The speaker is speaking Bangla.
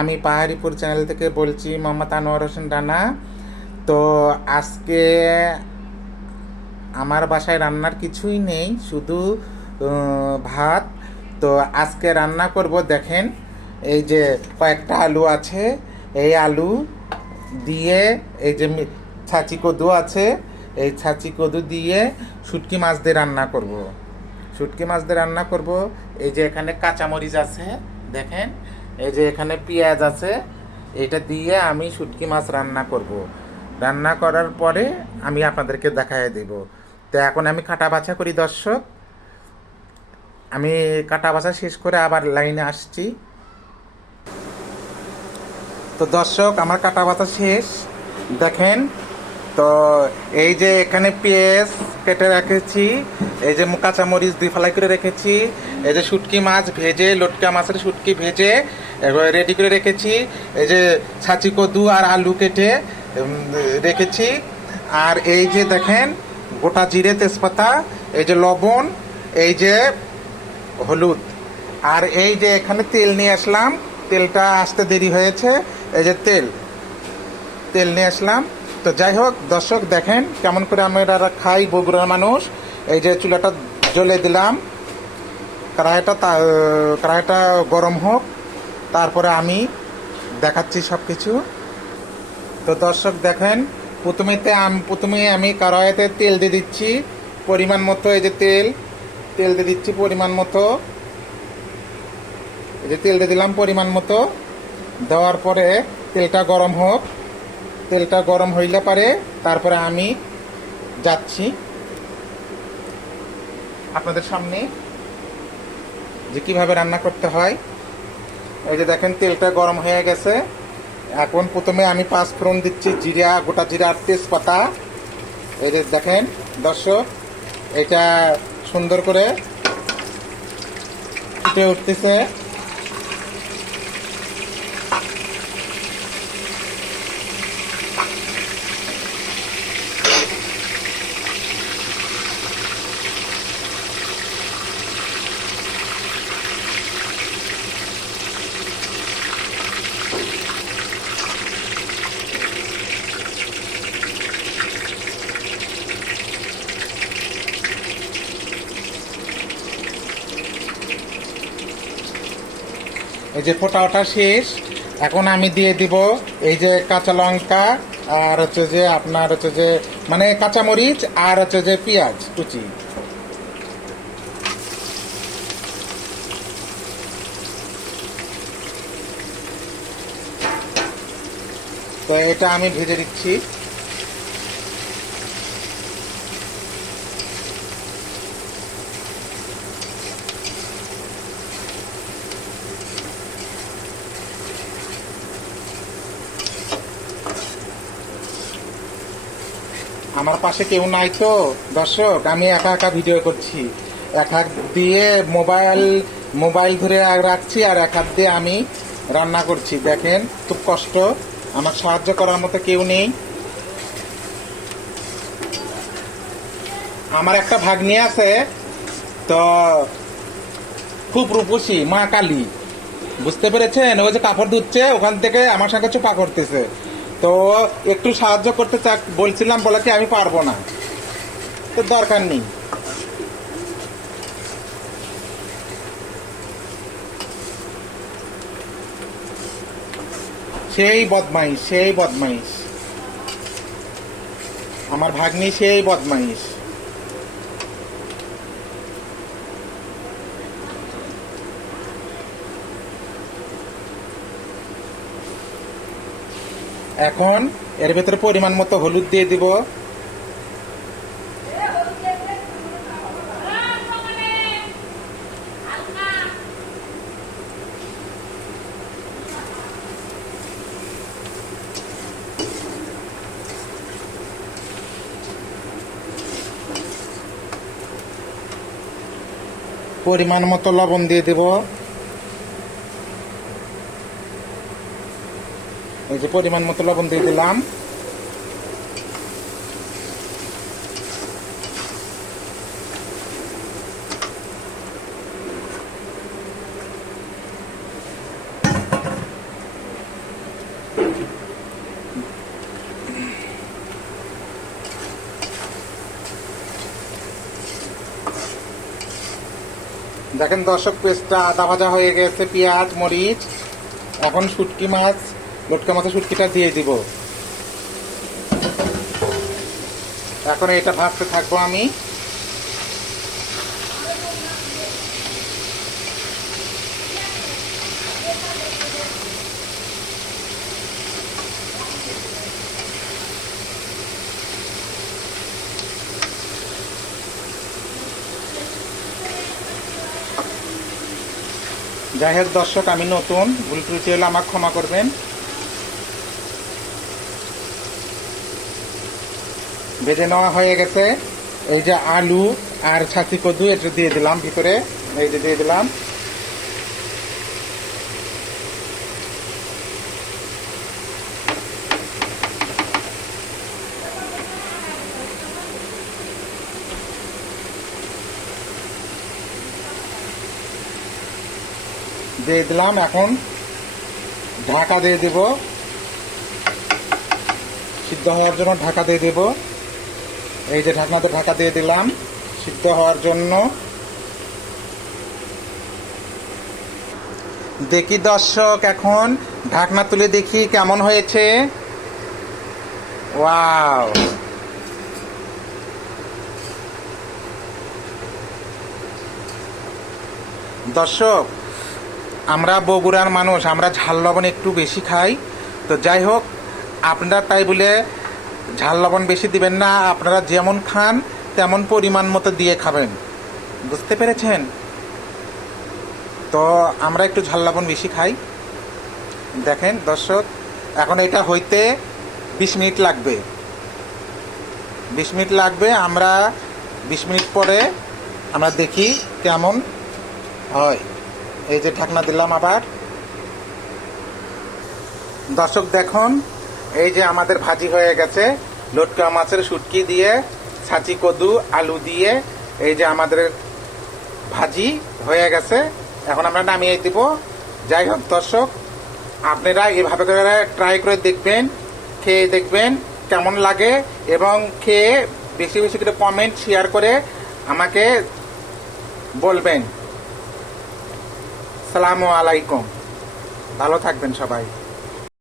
আমি পাহাড়িপুর চ্যানেল থেকে বলছি, মোহাম্মদ আনোয়ার হোসেন রানা। তো আজকে আমার বাসায় রান্নার কিছুই নেই, শুধু ভাত। তো আজকে রান্না করব, দেখেন এই যে কয়েকটা আলু আছে, এই আলু দিয়ে এই যে ছাঁচি কদু আছে, এই ছাঁচি কদু দিয়ে শুটকি মাছ দিয়ে রান্না করব। শুটকি মাছ দিয়ে রান্না করব। এই যে এখানে কাঁচামরিচ আছে, দেখেন এই যে এখানে পেঁয়াজ আছে, এটা দিয়ে আমি শুটকি মাছ রান্না করব। রান্না করার পরে আমি আপনাদেরকে দেখায় দেব। তো এখন আমি কাটা বাছা করি দর্শক। আমি কাটা বাছা শেষ করে আবার লাইনে আসছি। তো দর্শক, আমার কাটা বাছা শেষ, দেখেন। তো এই যে এখানে পেঁয়াজ কেটে রেখেছি, এই যে কাঁচামরিচ দুই ফালাই করে রেখেছি, এই যে শুটকি মাছ ভেজে, লটকা মাছের শুটকি ভেজে রেডি করে রেখেছি, এই যে ছাঁচি কদু আর আলু কেটে রেখেছি। আর এই যে দেখেন গোটা জিরে, তেজপাতা, এই যে লবণ, এই যে হলুদ, আর এই যে এখানে তেল নিয়ে আসলাম। তেলটা আসতে দেরি হয়েছে, এই যে তেল তেল নিয়ে আসলাম। তো যাই হোক দর্শক, দেখেন কেমন করে আমরা খাই বগুড়ার মানুষ। এই যে চুলাটা জ্বলে দিলাম, কড়াইটা গরম হোক, তারপরে আমি দেখাচ্ছি সব কিছু। তো দর্শক দেখেন, প্রথমে আমি কড়াইতে তেল দিয়ে দিচ্ছি পরিমাণ মতো। এই যে তেল দিয়ে দিচ্ছি পরিমাণ মতো, এই যে তেল দিয়ে দিলাম পরিমাণ মতো। দেওয়ার পরে তেলটা গরম হোক, তেলটা গরম হইলে পারে তারপরে আমি যাচ্ছি আপনাদের সামনে যে কিভাবে রান্না করতে হয়। এই যে দেখেন তেলটা গরম হয়ে গেছে। এখন প্রথমে আমি পাঁচ ফোড়ন দিচ্ছি, জিরা, গোটা জিরা আর তেজপাতা। এই যে দেখেন দর্শক, এটা সুন্দর করে ফুটে উঠতেছে। এই যে ফোটা ওঠা শেষ, এখন আমি দিয়ে দিব এই যে কাঁচা লঙ্কা, আর হচ্ছে যে আপনার হচ্ছে যে মানে কাঁচামরিচ, আর হচ্ছে যে পেঁয়াজ কুচি। তো এটা আমি ভেজে দিচ্ছি। আমার পাশে কেউ নাই তো দর্শক, আমি একা একা ভিডিও করছি। এক হাত দিয়ে মোবাইল ধরে রাখছি, আর এক হাত দিয়ে আমি রান্না করছি। দেখেন খুব কষ্ট, আমার সাহায্য করার মতো কেউ নেই। আমার একটা ভাগ্নি আছে, তো খুব রূপসী, মা কালী, বুঝতে পেরেছেন? ওই যে কাপড় ধুচ্ছে, ওখান থেকে আমার সঙ্গে চোপা করতেছে। তো একটু সাহায্য করতে বলছিলাম, বলে কি আমি পারবো না, তো দরকার নেই। সেই বদমাইশ, সেই বদমাইশ, আমার ভাগ্নি সেই বদমাইশ। এখন এর ভেতরে পরিমাণ মতো হলুদ দিয়ে দিব। পরিমাণ মতো লবণ দিয়ে দেব। এই যে পরিমাণ মতো লবণ দিয়ে দিলাম। দেখেন দর্শক, পেস্টটা আদা ভাজা হয়ে গেছে, পেঁয়াজ মরিচ। এখন শুটকি মাছ, লটকা মাছের শুটকিটা দিয়ে দিব। এখন এটা ভাজতে থাকবো আমি। যাই হোক দর্শক, আমি নতুন, ভুল ত্রুটি হলে আমাকে ক্ষমা করবেন। ভেজে নেওয়া হয়ে গেছে। এই যে আলু আর ছাতি কদু এটা দিয়ে দিলাম ভিতরে, এই যে দিয়ে দিলাম। দিয়ে দিলাম। এখন ঢাকা দিয়ে দেব, সিদ্ধ হওয়ার জন্য ঢাকা দিয়ে দেব। এই যে ঢাকনাতে ঢাকা দিয়ে দিলাম সিদ্ধ হওয়ার জন্য। দেখি দর্শক, এখন ঢাকনা তুলে দেখি কেমন হয়েছে। ওয়াও, দর্শক আমরা বগুড়ার মানুষ, আমরা ঝাল লবণ একটু বেশি খাই। তো যাই হোক, আপনারা তাই বলে ঝাল লবণ বেশি দিবেন না, আপনারা যেমন খান তেমন পরিমাণ মতো দিয়ে খাবেন, বুঝতে পেরেছেন? তো আমরা একটু ঝাল লবণ বেশি খাই। দেখেন দর্শক, এখন এটা হইতে 20 মিনিট লাগবে। 20 মিনিট লাগবে। আমরা 20 মিনিট পরে আমরা দেখি কেমন হয়। এই যে ঢাকনা দিলাম আবার। দর্শক দেখুন, এই যে আমাদের ভাজি হয়ে গেছে, লটকা মাছের শুটকি দিয়ে, ছাঁচি কদু আলু দিয়ে এই যে আমাদের ভাজি হয়ে গেছে। এখন আমরা নামিয়ে দিব। যাই হোক দর্শক, আপনারা এভাবে করে ট্রাই করে দেখবেন, খেয়ে দেখবেন কেমন লাগে, এবং খেয়ে বেশি বেশি করে কমেন্ট শেয়ার করে আমাকে বলবেন। আসসালামু আলাইকুম, ভালো থাকবেন সবাই।